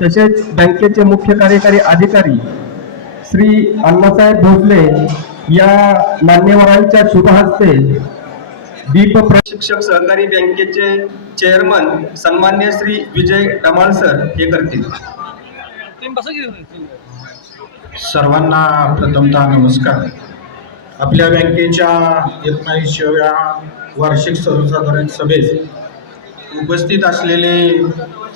तसेच बँकेचे मुख्य कार्यकारी अधिकारी श्री अण्णासाहेब भोसले या मान्यवरांच्या शुभ हस्ते दीप प्रशिक्षक सहकारी बँकेचे चेअरमन सन्मान्य श्री विजय डमाळ सर हे करतील. सर्वांना प्रथमतः नमस्कार. आपल्या बँकेच्या 19व्या वार्षिक सर्वसाधारण सभेस उपस्थित असलेले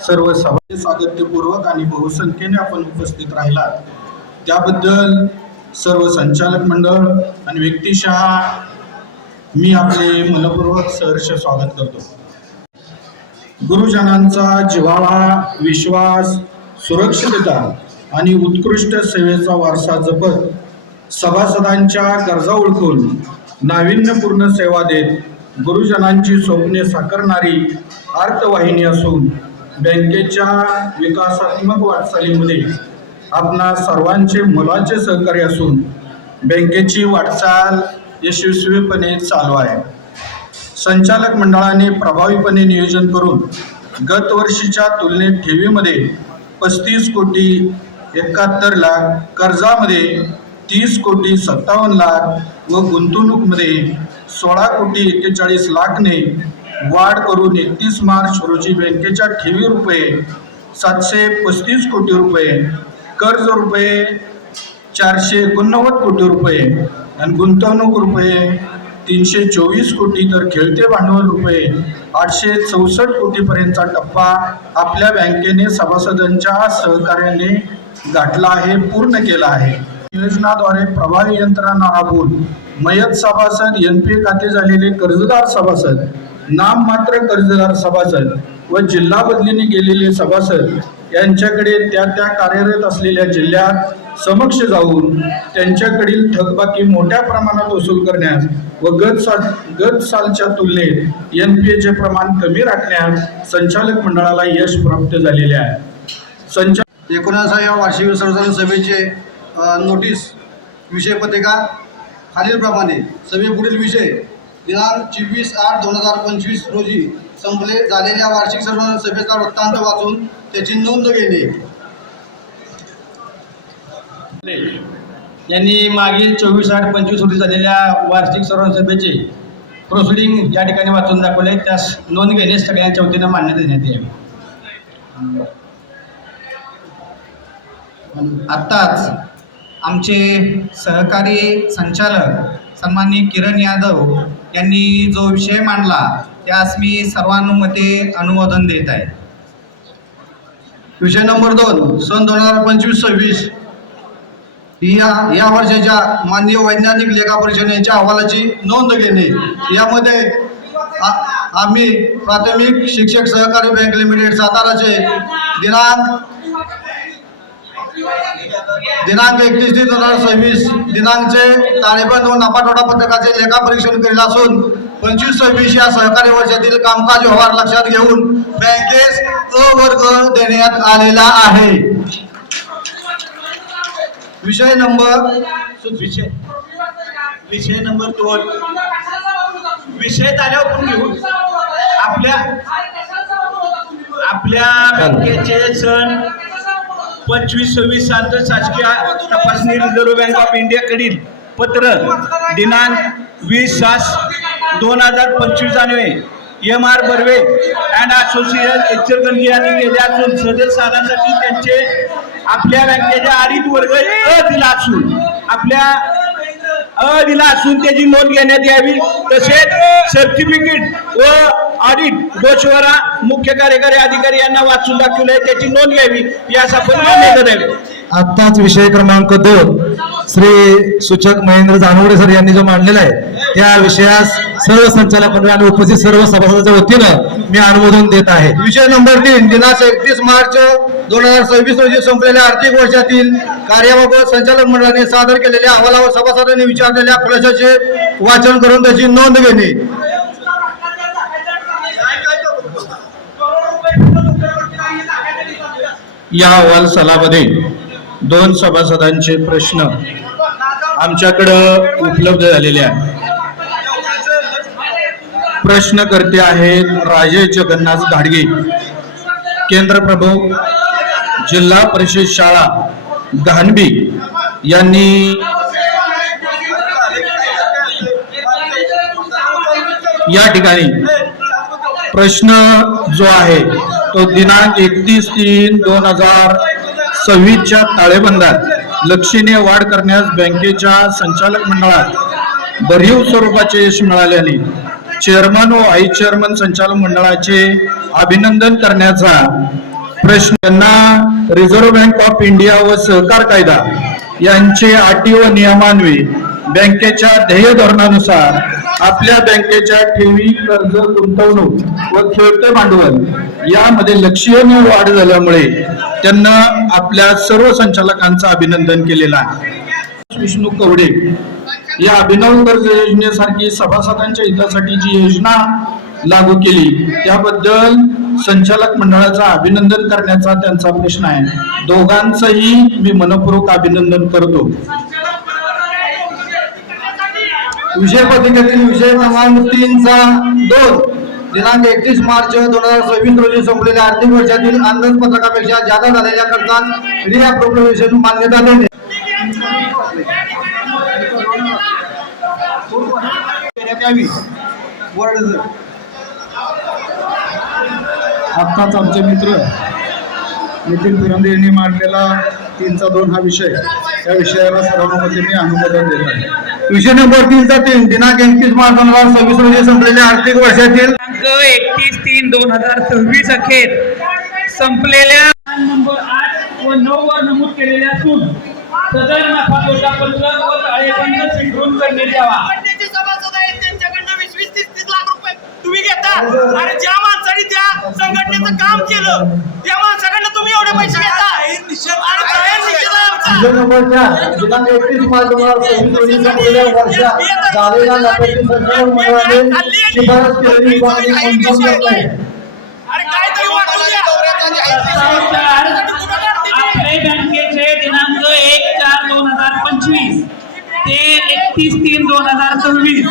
सर्व सभासद सातत्यपूर्वक आणि बहुसंख्येने आपण उपस्थित राहिलात त्याबद्दल सर्व संचालक मंडळ आणि व्यक्तिशः मी आपले मनपूर्वक सहर्ष स्वागत करतो. गुरुजनांचा जिव्हाळा, विश्वास, सुरक्षितता आणि उत्कृष्ट सेवेचा वारसा जपत सभासदांच्या गरजा ओळखून नाविन्यपूर्ण सेवा देत गुरुजनांची स्वप्ने साकारणारी अर्थवाहिनी असून बँकेच्या विकासात्मक वाटचालीमध्ये आपणा सर्वांचे मोलाचे सहकार्य असून बँकेची वाटचाल यशस्वीपणे चालू आहे. संचालक मंडळाने प्रभावीपणे नियोजन करून गत वर्षीच्या तुलनेत ठेवीमध्ये 35 कोटी 71 लाख, कर्जामध्ये 30 कोटी 57 लाख व गुंतवणूकमध्ये 16 कोटी 41 लाखने वाढ करून 31 मार्च रोजी बँकेच्या ठेवी रुपये 735 कोटी रुपये, कर्ज रुपये 489 कोटी रुपये आणि गुंतवणूक रुपये 324 कोटी तर खेळते भांडवल रुपये 864 कोटीपर्यंतचा टप्पा आपल्या बँकेने सभासदांच्या सहकार्याने गाठला आहे, पूर्ण केला आहे. योजनाद्वारे प्रभावी यंत्रणा राबवून मयत सभासद, NPA खाते झालेले कर्जदार सभासद, नाममात्र कर्जदार सभासद व जिल्हा बदलीने गेलेले सभासद यांच्याकडे त्या कार्यरत असलेल्या जिल्ह्यात समक्ष जाऊन त्यांच्याकडील थकबाकी मोठ्या प्रमाणात वसूल करण्यास व गत सालच्या तुलनेत NPAचे प्रमाण कमी राखण्यास संचालक मंडळाला यश प्राप्त झालेले आहे. 19व्या वार्षिक सर्वसाधारण सभेचे नोटीस विषय पत्रिका खालीलप्रमाणे. सभेपुढील विषय दिनांक 24/8/2025 रोजी संपले झालेल्या वार्षिक सर्वसाधारण सभेचा वृत्तांत वाचून त्याची नोंद घेणे. यांनी मागील 24/8/25 रोजी झालेल्या वार्षिक सर्वसाधारण सभेचे प्रोसिडिंग या ठिकाणी वाचून दाखवले. त्यास नोंद घेणे सगळ्यांच्या वतीनं मान्यता देण्यात यावी. आत्ताच आमचे सहकारी संचालक सन्माननीय किरण यादव यांनी जो विषय मांडला त्यास मी सर्वानुमते अनुमोदन देत आहे. विषय नंबर 2 सन 2025-26 या वर्षाच्या माननीय वैज्ञानिक लेखा परिषदेच्या अहवालाची नोंद घेणे. यामध्ये आम्ही प्राथमिक शिक्षक सहकारी बँक लिमिटेड साताराचे दिनांक 31/3/2026 दिनांकचे ताळेबंद व नफा-तोटा पत्रकाचे लेखा परीक्षण केले असून 25-26 या सहकारी वर्षातील कामकाज व्यवहार लक्षात घेऊन बँकेस अ वर्ग देण्यात आलेला आहे. विषय नंबर 2 विषय झाल्यावर पण घेऊ. आपल्या बँकेचे सन 25-26 सालचं शासकीय तपासणी रिझर्व्ह बँक ऑफ इंडियाकडील पत्र दिनांक 20/6/2025 अन्वये MR Barve and associate Ichalkaranji यांनी गेल्या असून सदर सालासाठी त्यांचे आपल्या बँकेच्या ऑडिट वर्ग दिला असून त्याची नोंद घेण्यात यावी. तसेच सर्टिफिकेट व ऑडिट गोषवारा मुख्य कार्यकारी अधिकारी यांना वाचून दाखवले त्याची नोंद घ्यावी यास आपण मान्यता द्यावी. आत्ताच विषय क्रमांक 2 श्री सूचक महेंद्र जानवडे सर यांनी जो मांडलेला आहे त्या विषयास सर्व संचालक मंडळ आणि उपस्थित सर्व सभासदांच्या वतीनं मी अनुमोदन देत आहे. विषय नंबर 3 दिनांक 31 मार्च 2026 रोजी संपलेल्या आर्थिक वर्षातील कार्याबाबत संचालक मंडळाने सादर केलेल्या अहवालावर सभासदांनी विचारलेल्या खुलाशाचे वाचन करून त्याची नोंद घेणे. या अहवाल सालामध्ये 2 सभासदांचे प्रश्न आमच्याकडे उपलब्ध झालेले आहेत. प्रश्नकर्ते आहेत राजेश जगन्नाथ घाडगे, केंद्र प्रमुख जिल्हा परिषद शाळा गहाणबी यांनी या ठिकाणी प्रश्न जो आहे तो दिनांक 31/3/2026 ताळेबंदात लक्षणीय वाढ करण्यास बँकेच्या संचालक मंडळात भरीव स्वरूपाचे यश मिळाल्याने चेअरमन व व्हाईस चेअरमन संचालक मंडळाचे अभिनंदन करण्याचा प्रश्न त्यांना रिझर्व्ह बँक ऑफ इंडिया व सहकार कायदा यांचे अटी व नियमान्वये बँकेच्या ध्येय धोरणानुसार आपल्या बँकेच्या ठेवी, कर्ज, गुंतवणूक व खेळते भांडवल यामध्ये लक्षणीय वाढ झाल्यामुळे त्यांना आपल्या सर्व संचालकांचं अभिनंदन केलेलं आहे. विष्णू कवडे या अभिनव कर्ज योजनेसारखी सभासदांच्या हितासाठी जी योजना लागू केली त्याबद्दल संचालक मंडळाचं अभिनंदन करण्याचा त्यांचा प्रश्न आहे. दोघांचंही मी मनपूर्वक अभिनंदन करतो. विषय पत्रिकेतील विषय क्रमांक 3/2 दिनांक 31 मार्च 2026 रोजी संपलेल्या आर्थिक वर्षातील अंदाजपत्रकापेक्षा जादा झालेल्या खर्चास रिअप्रोप्रिएशन मान्यता देणे. आत्ताच आमचे मित्र नितीन फिरंदे यांनी मांडलेला 3/2 हा विषय, या विषयाला सर्वांमध्ये मी अनुमोदन देत आहे. विषय नंबर 3/3 दिनांक 31 मार्च 2026 रोजी संपलेल्या आर्थिक वर्षातील 31/3/2026 अखेर संपलेल्या नंबर 8 व 9 वर नमूद केलेल्या सूट सदर नफा तोटा पत्रक व ताळेबंद स्वीकृत करण्यात यावा. सभासद आहेत त्यांच्याकडनं 20-30 लाख रुपये तुम्ही घेता आणि ज्या माणसाने त्या संघटनेचं काम केलं त्या माणसाकडनं तुम्ही एवढे पैसे घेता. विषय नंबर 4 दिनांक 31 मार्च 2026 रोजी संपलेल्या वर्षात झालेल्या नफ्याची संचालक मंडळाने शिफारस केलेली मागणी मंजूर करत आहे. अरे काय तरी वाटू द्या. आपले बँकेचे दिनांक 1/4/2025 ते 31/3/2026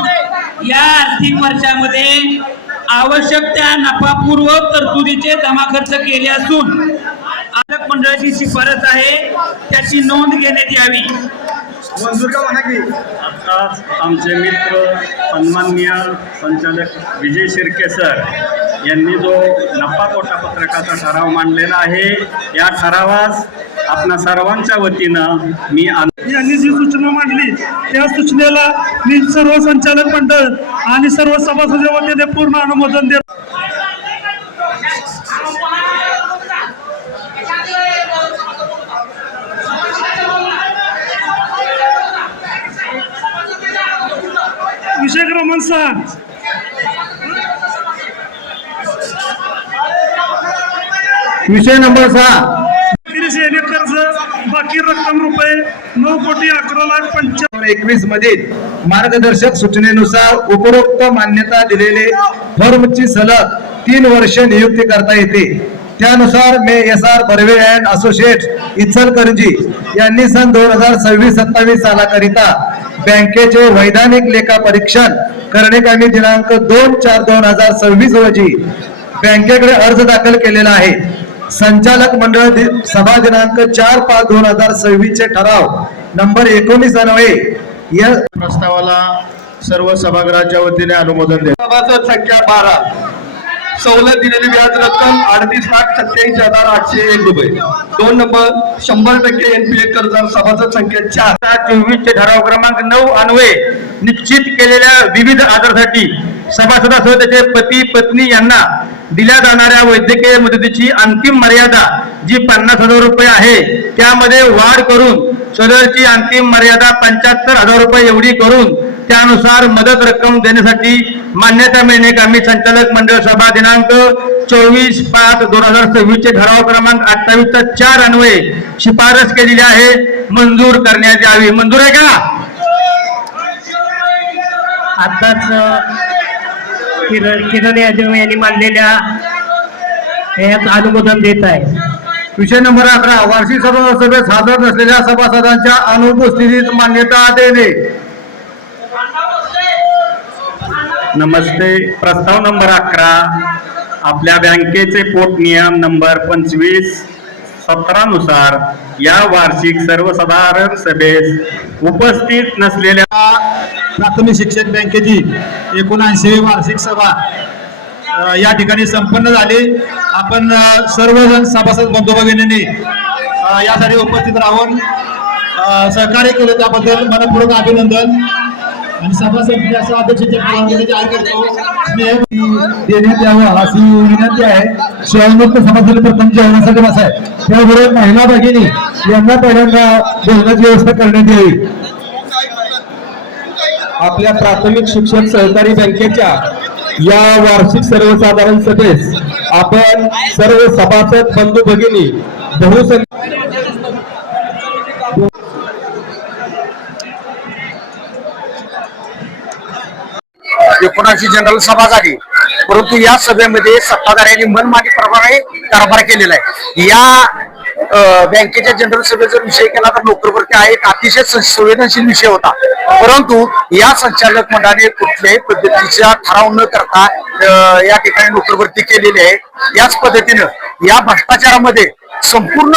या आर्थिक वर्षामध्ये आवश्यक त्या नफापूर्व तरतुदीचे जमा खर्च केले असून आयोजक मंडळाची शिफारस आहे त्याची नोंद घेण्यात यावी. मंजूर का म्हणा की आत्ताच आमचे मित्र सन्माननीय संचालक विजय शिर्के सर यांनी जो नफा तोटा पत्रकाचा ठराव मांडलेला आहे या ठरावास आपणा सर्वांच्या वतीनं मी यांनी जी सूचना मांडली त्या सूचनेला मी सर्व संचालक मंडळ आणि सर्व सभासदांच्या वतीने पूर्ण अनुमोदन देतो. विषय क्रमांक 6 विषय नंबर 6 कर्ज बाकी रक्कम रुपये 9,11,25,021 मधील मार्गदर्शक सूचनेनुसार उपरोक्त मान्यता दिलेले फर्मची सलग 3 वर्ष नियुक्ती करता येते. त्यानुसार SR Barve and associates Ichalkaranji यांनी सन 2026-27 सालाकरिता बँकेचे वैधानिक लेखा परीक्षण करण्याकरता दिनांक 2/4/2026 रोजी बँकेकडे अर्ज दाखल केलेला आहे. संचालक मंडळ सभा दिनांक 4/5/2026 चे ठराव नंबर 19 अन्वये या प्रस्तावाला सर्व सभागृहाच्या वतीने अनुमोदन देतो. सभासद संख्या 12, सवलत दिलेली व्याज रक्कम 38,87,801 रुपये. 2 नंबर 100% NPA कर्जदार सभासद संख्या 4/24 चे ठराव क्रमांक 9 अन्वये निश्चित केलेल्या विविध आधारासाठी सभासदासह त्याचे पती पत्नी यांना दिल्या जाणाऱ्या वैद्यकीय मदतीची अंतिम मर्यादा जी 50,000 रुपये आहे त्यामध्ये वाढ करून सदरची अंतिम मर्यादा 75,000 रुपये एवढी करून त्यानुसार मदत रक्कम देण्यासाठी मान्यता मिळणे कामी संचालक मंडळ सभा दिनांक 24/5/2026 चे ठराव क्रमांक 28/4 अन्वये शिफारस केलेली आहे. मंजूर करण्यात यावी. मंजूर आहे का? आताच किरण यादव यांनी मांडलेल्या यात अनुमोदन देत आहे. विषय नंबर 11 वार्षिक सभेत हजर नसलेल्या सभासदांच्या अनुपस्थितीत मान्यता देणे. नमस्ते. प्रस्ताव नंबर 11 आपल्या बँकेचे पोट नियम नंबर 25 17 नुसार या वार्षिक सर्वसाधारण सभेस उपस्थित नसलेल्या प्राथमिक शिक्षक बँकेची 79वी वार्षिक सभा या ठिकाणी संपन्न झाली. आपण सर्वजण सभासद बंधू भगिनींनी यासाठी उपस्थित राहून सहकार्य केले त्याबद्दल मनपूर्वक अभिनंदन. आणि सभा संपली असं अध्यक्षाच्या परवानगीने जाहीर करतो. देण्यात यावं अशी विनंती आहे. शिवामुक्त समाजाला प्रथम जेवणासाठी बसाय, त्यामुळे महिला भगिनी यांना पहिल्यांदा बोलण्याची व्यवस्था करण्यात यावी. आपल्या प्राथमिक शिक्षक सहकारी बँकेच्या या वार्षिक सर्वसाधारण सभेस आपण सर्व सभासद बंधू भगिनी बहुसंख्य एकोणाची जनरल सभा झाली, परंतु या सभेमध्ये सत्ताधाऱ्यांनी मनमानीप्रमाणे कारभार केलेला आहे. या बँकेच्या जनरल सभेचा विषय केला तर नोकरभरती हा एक अतिशय संवेदनशील विषय होता, परंतु या संचालक मंडळाने कुठल्याही पद्धतीचा ठराव न करता या ठिकाणी नोकरभरती केलेली आहे. याच पद्धतीनं या भ्रष्टाचारामध्ये संपूर्ण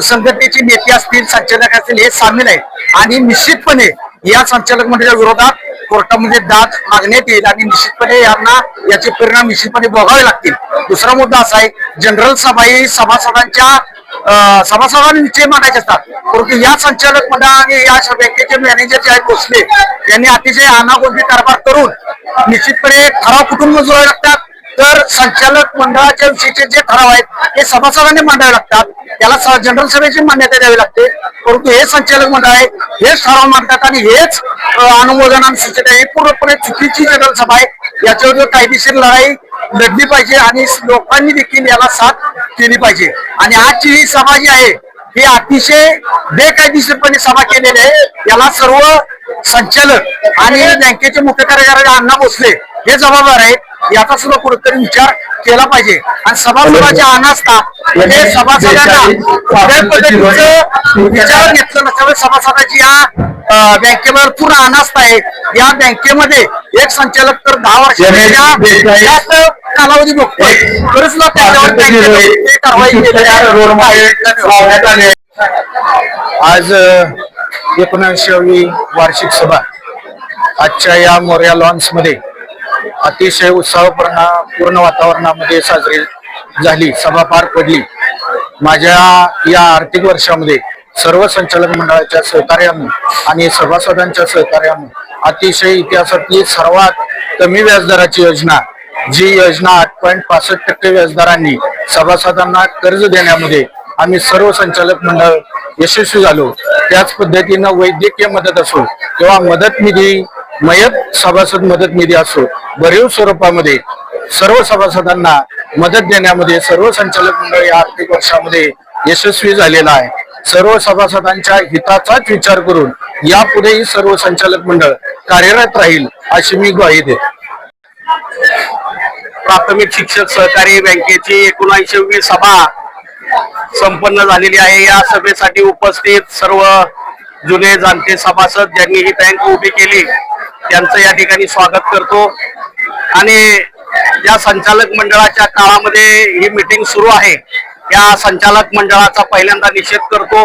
संघटनेचे नेते असतील, संचालक असतील हे सामील आहेत आणि निश्चितपणे या संचालक मंडळाच्या विरोधात कोर्टामध्ये दाद मागण्यात येईल आणि निश्चितपणे यांना याचे परिणाम निश्चितपणे भोगावे लागतील. दुसरा मुद्दा असा आहे, जनरल सभा ही सभासदांनी निश्चय मांडायचे असतात, परंतु या संचालक मंडळाने या बँकेचे मॅनेजर जे आहेत भोसले यांनी अतिशय अनागोंदी कारभार करून निश्चितपणे ठराव कुठून मंजूर लागतात तर संचालक मंडळाच्या विषयीचे जे ठराव आहेत हे सभासदांनी मांडावे लागतात, त्याला जनरल सभेची मान्यता द्यावी लागते. परंतु हे संचालक मंडळ आहे हेच ठराव मांडतात आणि हेच अनुमोदन आणि सूचना ही पूर्णपणे चुकीची जनरल सभा आहे. याच्यावर कायदेशीर लढाई लढली पाहिजे आणि लोकांनी देखील याला साथ केली पाहिजे. आणि आजची ही सभा जी आहे ही अतिशय बेकायदेशीरपणे सभा केलेली आहे. याला सर्व संचालक आणि बँकेचे मुख्य कार्यकारी अण्णा भोसले हे जबाबदार आहेत. याचा सुद्धा कुठेतरी विचार केला पाहिजे आणि सभासदाच्या अनास्था हे सभासदांना विचार घेतलं नसल्यामुळे सभासदाची या बँकेवर पूर्ण अनास्था आहे. या बँकेमध्ये एक संचालक तर 10 वर्षापेक्षा जास्त कालावधी बघतोय तरी सुद्धा त्याच्यावर कारवाई केली. आज 79वी वार्षिक सभा आजच्या या मोर्या लॉन्स मध्ये अतिशय उत्साहपूर्ण वातावरणामध्ये साजरी झाली. सभा पार पडली. माझ्या या आर्थिक वर्षामध्ये सर्व संचालक मंडळाच्या सहकार्याने आणि सभासदांच्या सहकार्याने अतिशय इतिहासातली सर्वात कमी व्याजदराची योजना, जी योजना 8.65% व्याजदरांनी सभासदांना कर्ज देण्यामध्ये आम्ही सर्व संचालक मंडळ यशस्वी झालो. त्याच पद्धतीनं वैद्यकीय मदत असो किंवा मदत निधी, मयत सभासद मदत निधी असो, भरीव स्वरूपामध्ये सर्व सभासदांना मदत देण्यामध्ये सर्व संचालक मंडळ या आर्थिक वर्षामध्ये यशस्वी झालेला आहे. सर्व सभासदांच्या हिताचाच विचार करून यापुढेही सर्व संचालक मंडळ कार्यरत राहील अशी मी ग्वाही देतो. प्राथमिक शिक्षक सहकारी बँकेची 79वी सभा संपन्न झालेली आहे. या सभेसाठी उपस्थित सर्व जुने जाणते सभासद ज्यांनी ही बँक उभी केली त्यांचं या ठिकाणी स्वागत करतो. आणि ज्या संचालक मंडळाच्या काळामध्ये ही मीटिंग सुरू आहे या संचालक मंडळाचा पहिल्यांदा निषेध करतो.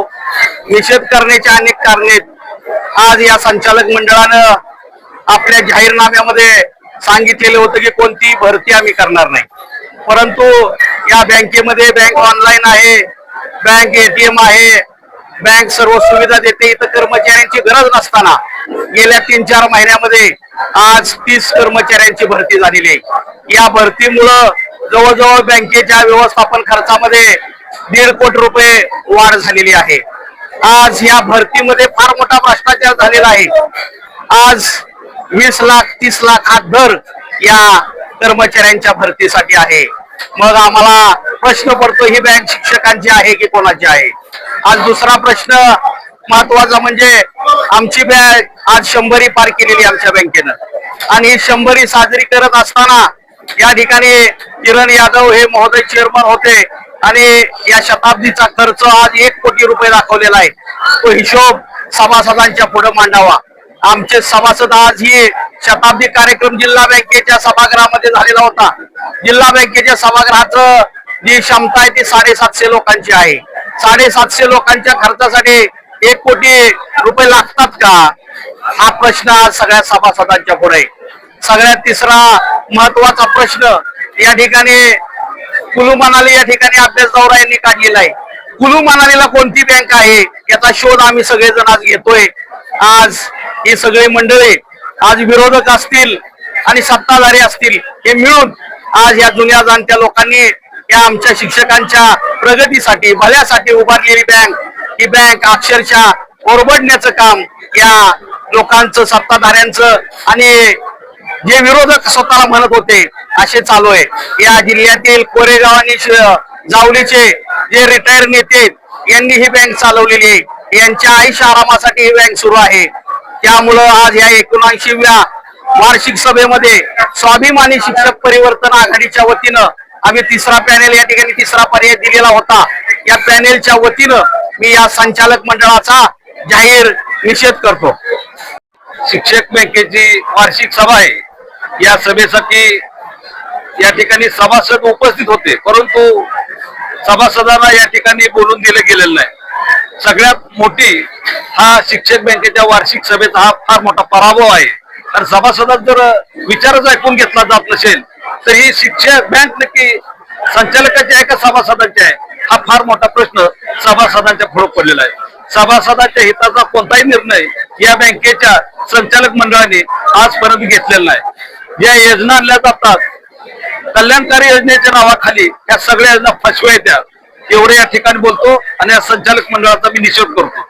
निषेध करण्याची अनेक कारणे. आज या संचालक मंडळानं आपल्या जाहीरनाम्यामध्ये सांगितलेलं होतं की कोणतीही भरती आम्ही करणार नाही, परंतु या बँकेमध्ये बँक ऑनलाईन आहे, बँक ATM आहे, बँक सर्व सुविधा देते. इथं कर्मचाऱ्यांची गरज नसताना गेल्या 3-4 महिन्यामध्ये आज 30 कर्मचाऱ्यांची भरती झालेली आहे. या भरतीमुळं जवळजवळ बँकेच्या व्यवस्थापन खर्चामध्ये 1.5 कोटी रुपये वाढ झालेली आहे. आज या भरतीमध्ये फार मोठा भ्रष्टाचार झालेला आहे. आज 20 लाख 30 लाख हा दर या कर्मचाऱ्यांच्या भरतीसाठी आहे. मग आम्हाला प्रश्न पडतो ही बँक शिक्षकांची आहे की कोणाची आहे. आज दुसरा प्रश्न महत्वाचा म्हणजे आमची बँक आज 100री पार केलेली आमच्या बँकेनं आणि ही 100री साजरी करत असताना या ठिकाणी किरण यादव हे महोदय चेअरमन होते आणि या शताब्दीचा खर्च आज 1 कोटी रुपये दाखवलेला आहे. तो हिशोब सभासदांच्या पुढे मांडावा. आमचे सभासद आज ही शताब्दी कार्यक्रम जिल्हा बँकेच्या सभागृहामध्ये झालेला होता. जिल्हा बँकेच्या सभागृहाचं जी क्षमता आहे ती 750 लोकांची आहे. 750 लोकांच्या खर्चासाठी 1 कोटी रुपये लागतात का? हा प्रश्न आज सगळ्या सभासदांच्या पुढे आहे. सगळ्यात तिसरा महत्वाचा प्रश्न या ठिकाणी कुलू मनाली या ठिकाणी अभ्यास दौरा यांनी काढलेला आहे. कुलू मनालीला कोणती बँक आहे याचा शोध आम्ही सगळेजण आज घेतोय. आज ही सगळी मंडळी, आज विरोधक असतील आणि सत्ताधारी असतील, हे मिळून आज या जुन्या जाणत्या लोकांनी या आमच्या शिक्षकांच्या प्रगतीसाठी भल्यासाठी उभारलेली बँक, ही बँक अक्षरशः ओरबडण्याचं काम या लोकांचं, सत्ताधाऱ्यांचं आणि जे विरोधक स्वतःला म्हणत होते असे चालू आहे. या जिल्ह्यातील कोरेगाव आणि जावलीचे जे रिटायर नेते यांनी ही बँक चालवलेली आहे. यांच्या आयुष्य आरामासाठी ही बँक सुरू आहे. त्यामुळं आज या 79व्या वार्षिक सभेमध्ये स्वाभिमानी शिक्षक परिवर्तन आघाडीच्या वतीनं आम्ही तिसरा पॅनेल या ठिकाणी तिसरा पर्याय दिलेला होता. या पॅनेलच्या वतीनं मी या संचालक मंडळाचा जाहीर निषेध करतो. शिक्षक बँकेची वार्षिक सभा आहे. या सभेसाठी या ठिकाणी सभासद उपस्थित होते, परंतु सभासदांना या ठिकाणी बोलून दिलं गेलेलं नाही. सगळ्यात मोठी हा शिक्षक बँकेच्या वार्षिक सभेचा हा फार मोठा पराभव आहे. तर सभासदात जर विचारच ऐकून घेतला जात नसेल तर ही शिक्षक बँक नक्की संचालकाची आहे का सभासदांची आहे, हा फार मोठा प्रश्न सभासदांच्या पुढे पडलेला आहे. सभासदांच्या हिताचा कोणताही निर्णय या बँकेच्या संचालक मंडळाने आजपर्यंत घेतलेला नाही. ज्या योजना आणल्या जातात कल्याणकारी योजनेच्या नावाखाली या सगळ्या योजना फसव्या येत्या, एवढे या ठिकाणी बोलतो आणि या संचालक मंडळाचा मी निषेध करतो.